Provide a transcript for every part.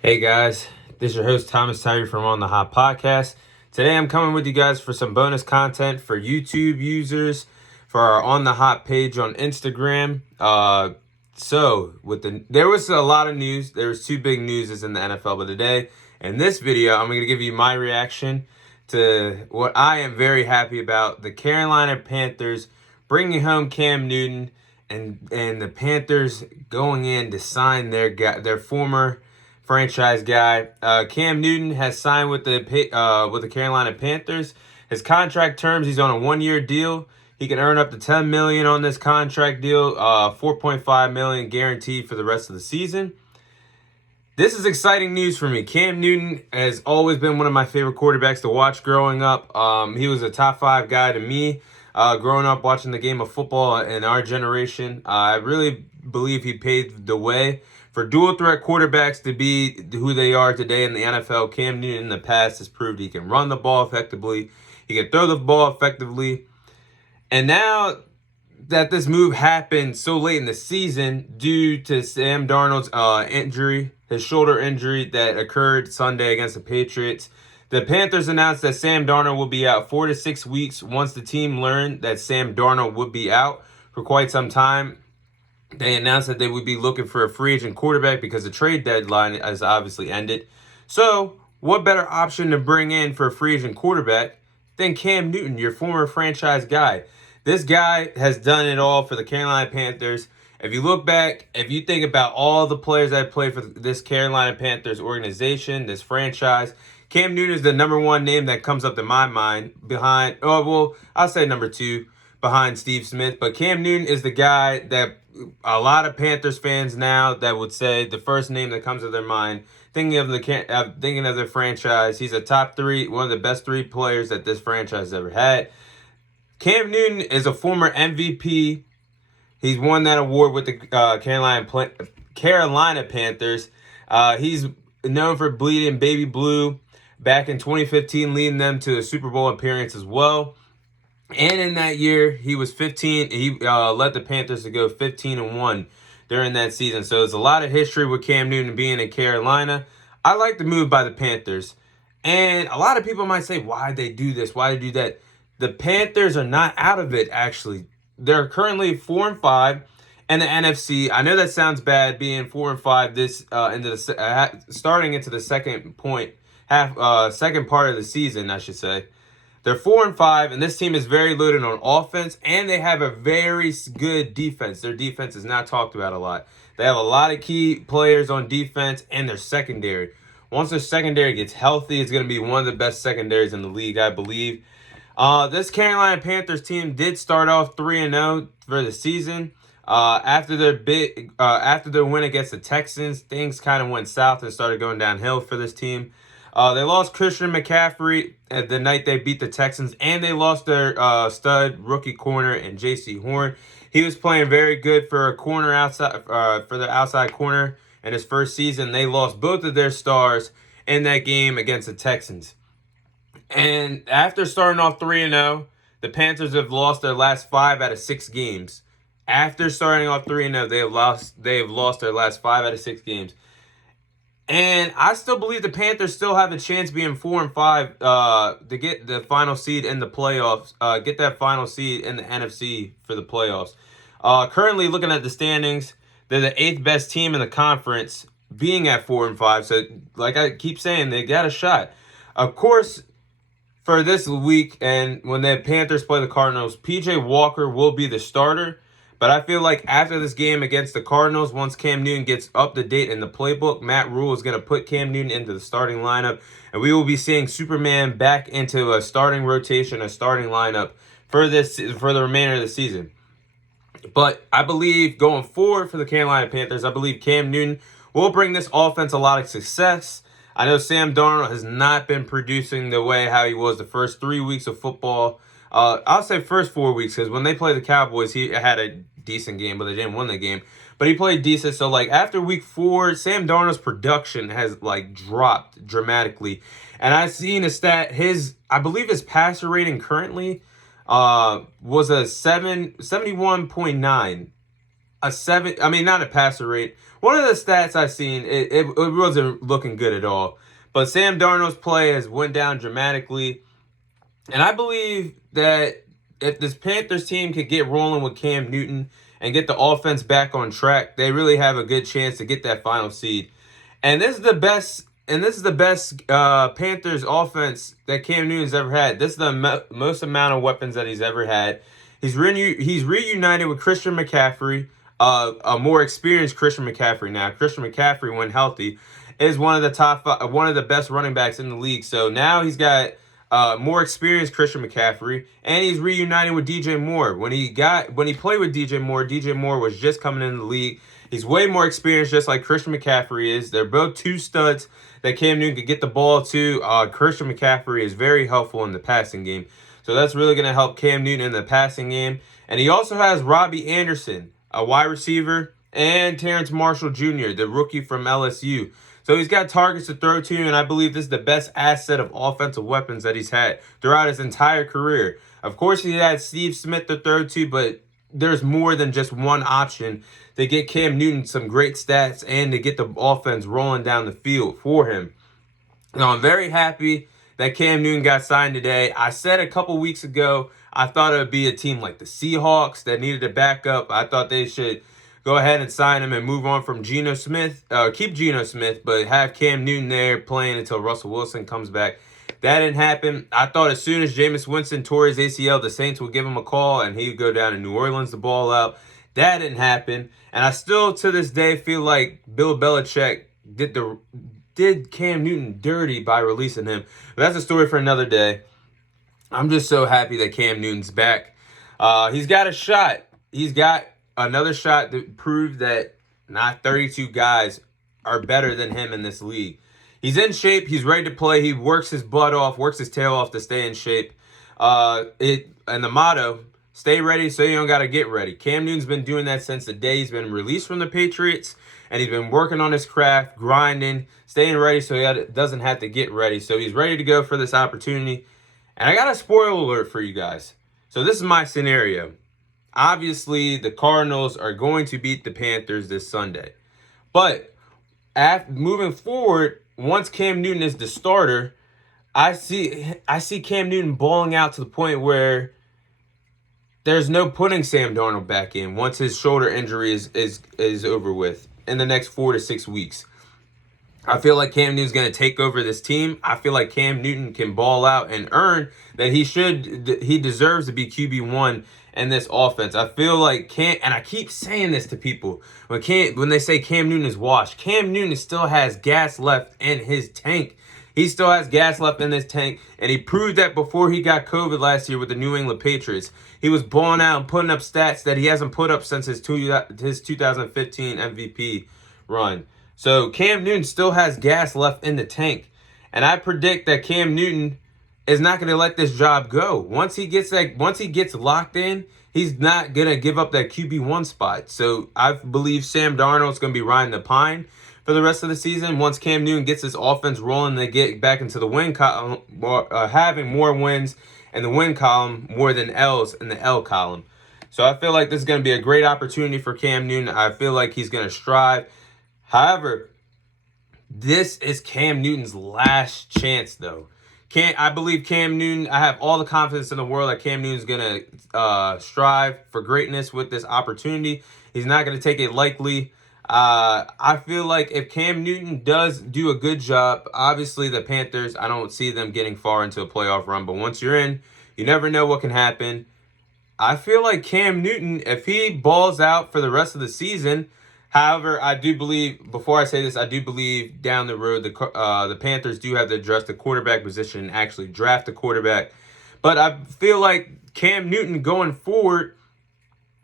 Hey guys, this is your host Thomas Tyree from On the Hot Podcast. Today I'm coming with you guys for some bonus content for YouTube users for our On the Hot page on Instagram. There was a lot of news. There was two big newses in the NFL, but today in this video I'm going to give you my reaction to what I am very happy about: the Carolina Panthers bringing home Cam Newton and the Panthers going in to sign their former franchise guy. Cam Newton has signed with the Carolina Panthers. His contract terms: he's on a 1-year deal. He can earn up to $10 million on this contract deal. $4.5 million guaranteed for the rest of the season. This is exciting news for me. Cam Newton has always been one of my favorite quarterbacks to watch growing up. He was a top 5 guy to me growing up watching the game of football in our generation. I really believe he paved the way for dual threat quarterbacks to be who they are today in the NFL. Cam Newton in the past has proved he can run the ball effectively. He can throw the ball effectively. And now that this move happened so late in the season due to Sam Darnold's injury, his shoulder injury that occurred Sunday against the Patriots, the Panthers announced that Sam Darnold will be out 4 to 6 weeks. Once the team learned that Sam Darnold would be out for quite some time, they announced that they would be looking for a free agent quarterback because the trade deadline has obviously ended. So, what better option to bring in for a free agent quarterback than Cam Newton, your former franchise guy? This guy has done it all for the Carolina Panthers. If you look back, if you think about all the players that played for this Carolina Panthers organization, this franchise, Cam Newton is the number one name that comes up to my mind I'll say number two behind Steve Smith. But Cam Newton is the guy that a lot of Panthers fans now that would say the first name that comes to their mind, thinking of the franchise. He's a top 3, one of the best 3 players that this franchise ever had. Cam Newton is a former MVP. He's won that award with the Carolina Panthers. He's known for bleeding baby blue back in 2015, leading them to a Super Bowl appearance as well. And in that year, he was 15. He led the Panthers to go 15-1 during that season. So there's a lot of history with Cam Newton being in Carolina. I like the move by the Panthers. And a lot of people might say, why they do this? Why they do that? The Panthers are not out of it, actually. They're currently 4-5 in the NFC. I know that sounds bad, being 4-5 this starting into the second part of the season, I should say. They're 4-5, and this team is very loaded on offense, and they have a very good defense. Their defense is not talked about a lot. They have a lot of key players on defense, and their secondary. Once their secondary gets healthy, it's going to be one of the best secondaries in the league, I believe. This Carolina Panthers team did start off 3-0 for the season. After their win against the Texans, things kind of went south and started going downhill for this team. They lost Christian McCaffrey at the night they beat the Texans, and they lost their stud rookie corner and J.C. Horn. He was playing very good for a corner outside for the outside corner in his first season. They lost both of their stars in that game against the Texans. And after starting off 3-0, the Panthers have lost their last 5 out of 6 games. After starting off 3-0, they have lost their last 5 out of 6 games. And I still believe the Panthers still have a chance being 4-5 to get the final seed in the playoffs, get that final seed in the NFC for the playoffs. Currently, looking at the standings, they're the 8th best team in the conference, being at 4-5. So, like I keep saying, they got a shot. Of course, for this week, and when the Panthers play the Cardinals, PJ Walker will be the starter. But I feel like after this game against the Cardinals, once Cam Newton gets up to date in the playbook, Matt Rule is going to put Cam Newton into the starting lineup. And we will be seeing Superman back into a starting rotation, a starting lineup for the remainder of the season. But I believe going forward for the Carolina Panthers, I believe Cam Newton will bring this offense a lot of success. I know Sam Darnold has not been producing the way how he was the first 3 weeks of football. I'll say first 4 weeks, because when they played the Cowboys, he had a decent game, but they didn't win the game. But he played decent. So, after week 4, Sam Darnold's production has, dropped dramatically. And I've seen a stat, I believe his passer rating currently was a 71.9. Not a passer rate. one of the stats I've seen, it wasn't looking good at all. But Sam Darnold's play has went down dramatically. And I believe that if this Panthers team could get rolling with Cam Newton and get the offense back on track, they really have a good chance to get that final seed. And this is the best. And this is the best Panthers offense that Cam Newton's ever had. This is the most amount of weapons that he's ever had. He's reunited with Christian McCaffrey, a more experienced Christian McCaffrey now. Christian McCaffrey, when healthy, is one of the best running backs in the league. So now he's got more experienced Christian McCaffrey, and he's reuniting with DJ Moore. When he played with DJ Moore was just coming in the league. He's way more experienced, just like Christian McCaffrey is. They're both two studs that Cam Newton could get the ball to. Christian McCaffrey is very helpful in the passing game, so that's really going to help Cam Newton in the passing game. And he also has Robbie Anderson, a wide receiver, and Terrence Marshall Jr., the rookie from LSU. So he's got targets to throw to, and I believe this is the best asset of offensive weapons that he's had throughout his entire career. Of course, he had Steve Smith to throw to, but there's more than just one option to get Cam Newton some great stats and to get the offense rolling down the field for him. Now, I'm very happy that Cam Newton got signed today. I said a couple weeks ago, I thought it would be a team like the Seahawks that needed a backup. I thought they should go ahead and sign him and move on from Geno Smith. Keep Geno Smith, but have Cam Newton there playing until Russell Wilson comes back. That didn't happen. I thought as soon as Jameis Winston tore his ACL, the Saints would give him a call and he would go down to New Orleans to ball out. That didn't happen. And I still, to this day, feel like Bill Belichick did Cam Newton dirty by releasing him. But that's a story for another day. I'm just so happy that Cam Newton's back. He's got a shot. He's got another shot to prove that not 32 guys are better than him in this league. He's in shape. He's ready to play. He works his butt off, works his tail off to stay in shape. And the motto, stay ready so you don't got to get ready. Cam Newton's been doing that since the day he's been released from the Patriots, and he's been working on his craft, grinding, staying ready so he doesn't have to get ready. So he's ready to go for this opportunity. And I got a spoiler alert for you guys. So this is my scenario. Obviously, the Cardinals are going to beat the Panthers this Sunday. But moving forward, once Cam Newton is the starter, I see Cam Newton balling out to the point where there's no putting Sam Darnold back in once his shoulder injury is over with in the next 4 to 6 weeks. I feel like Cam Newton's going to take over this team. I feel like Cam Newton can ball out and earn that he deserves to be QB1 in this offense. I feel like and I keep saying this to people, when they say Cam Newton is washed, Cam Newton still has gas left in his tank. He still has gas left in this tank, and he proved that before he got COVID last year with the New England Patriots. He was balling out and putting up stats that he hasn't put up since his 2015 MVP run. So Cam Newton still has gas left in the tank. And I predict that Cam Newton is not going to let this job go. Once he gets locked in, he's not going to give up that QB1 spot. So I believe Sam Darnold's going to be riding the pine for the rest of the season. Once Cam Newton gets his offense rolling, they get back into the win column, having more wins in the win column more than L's in the L column. So I feel like this is going to be a great opportunity for Cam Newton. I feel like he's going to strive. However, this is Cam Newton's last chance, though. I believe Cam Newton, I have all the confidence in the world that Cam Newton's going to strive for greatness with this opportunity. He's not going to take it lightly. I feel like if Cam Newton does do a good job, obviously the Panthers, I don't see them getting far into a playoff run. But once you're in, you never know what can happen. I feel like Cam Newton, if he balls out for the rest of the season. However, I do believe, before I say this, I do believe down the road the Panthers do have to address the quarterback position and actually draft a quarterback. But I feel like Cam Newton going forward,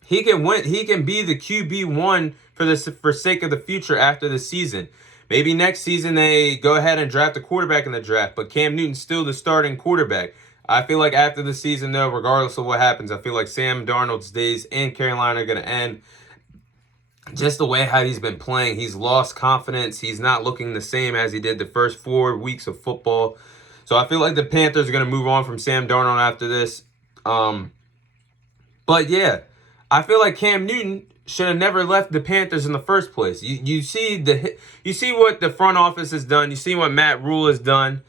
he can win. He can be the QB1 for sake of the future after the season. Maybe next season they go ahead and draft a quarterback in the draft, but Cam Newton's still the starting quarterback. I feel like after the season, though, regardless of what happens, I feel like Sam Darnold's days in Carolina are going to end. Just the way how he's been playing, he's lost confidence. He's not looking the same as he did the first 4 weeks of football. So I feel like the Panthers are going to move on from Sam Darnold after this. But yeah, I feel like Cam Newton, should have never left the Panthers in the first place. You see what the front office has done. You see what Matt Rule has done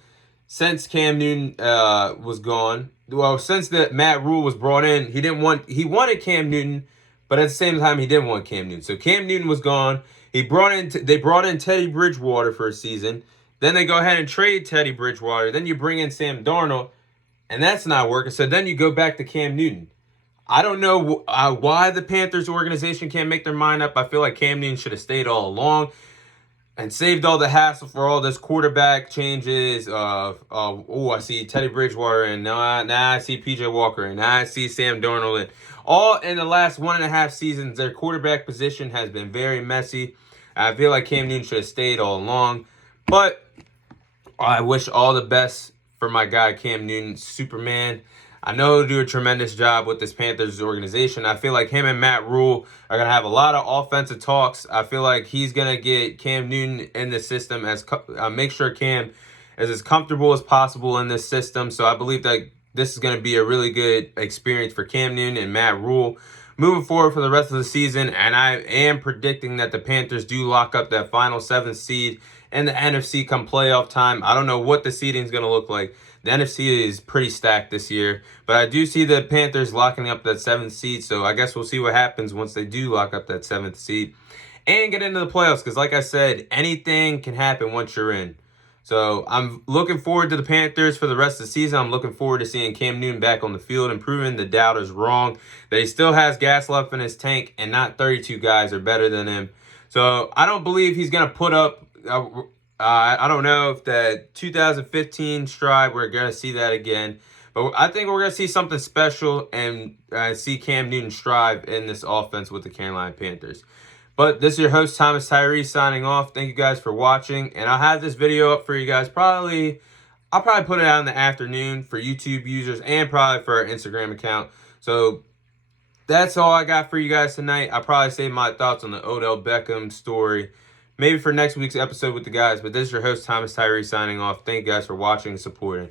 since Cam Newton was gone. Well, since Matt Rule was brought in, he wanted Cam Newton, but at the same time he didn't want Cam Newton. So Cam Newton was gone. They brought in Teddy Bridgewater for a season. Then they go ahead and trade Teddy Bridgewater. Then you bring in Sam Darnold, and that's not working. So then you go back to Cam Newton. I don't know why the Panthers organization can't make their mind up. I feel like Cam Newton should have stayed all along and saved all the hassle for all this quarterback changes. I see Teddy Bridgewater, and now I see PJ Walker, and now I see Sam Darnold. And all in the last 1.5 seasons, their quarterback position has been very messy. I feel like Cam Newton should have stayed all along. But I wish all the best for my guy Cam Newton, Superman. I know he'll do a tremendous job with this Panthers organization. I feel like him and Matt Rule are going to have a lot of offensive talks. I feel like he's going to get Cam Newton in the system, make sure Cam is as comfortable as possible in this system. So I believe that this is going to be a really good experience for Cam Newton and Matt Rule moving forward for the rest of the season. And I am predicting that the Panthers do lock up that final 7th seed in the NFC come playoff time. I don't know what the seeding is going to look like. The NFC is pretty stacked this year, but I do see the Panthers locking up that 7th seed, so I guess we'll see what happens once they do lock up that 7th seed and get into the playoffs, because like I said, anything can happen once you're in. So I'm looking forward to the Panthers for the rest of the season. I'm looking forward to seeing Cam Newton back on the field and proving the doubters wrong, that he still has gas left in his tank and not 32 guys are better than him. So I don't believe he's going to put up... I don't know if the 2015 stride, we're going to see that again. But I think we're going to see something special and see Cam Newton strive in this offense with the Carolina Panthers. But this is your host, Thomas Tyree, signing off. Thank you guys for watching. And I'll have this video up for you guys I'll probably put it out in the afternoon for YouTube users and probably for our Instagram account. So that's all I got for you guys tonight. I'll probably save my thoughts on the Odell Beckham story maybe for next week's episode with the guys. But this is your host, Thomas Tyree, signing off. Thank you guys for watching and supporting.